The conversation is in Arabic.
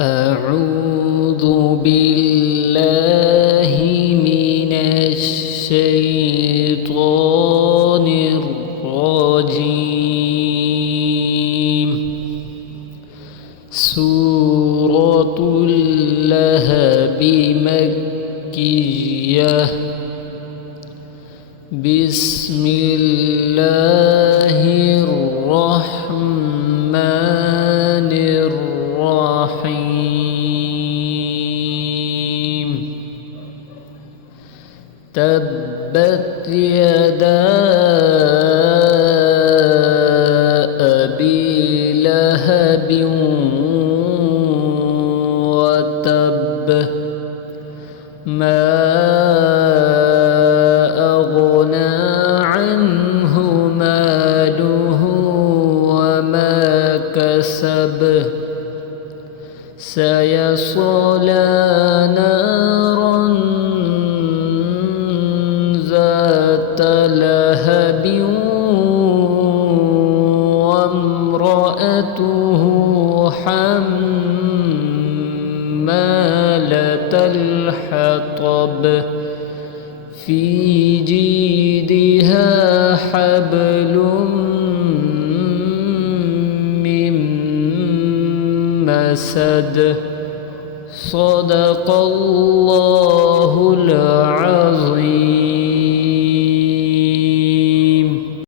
أعوذ بالله من الشيطان الرجيم. سورة اللهب مكية. بسم الله الرحمن الرحيم. تبت يدا أبي لهب وتب. ما أغنى عنه ماله وما كسب. سيصلى نارا ذات لهب وامرأته حمالة الحطب في جيدها حبل من مسد. صدق الله العظيم.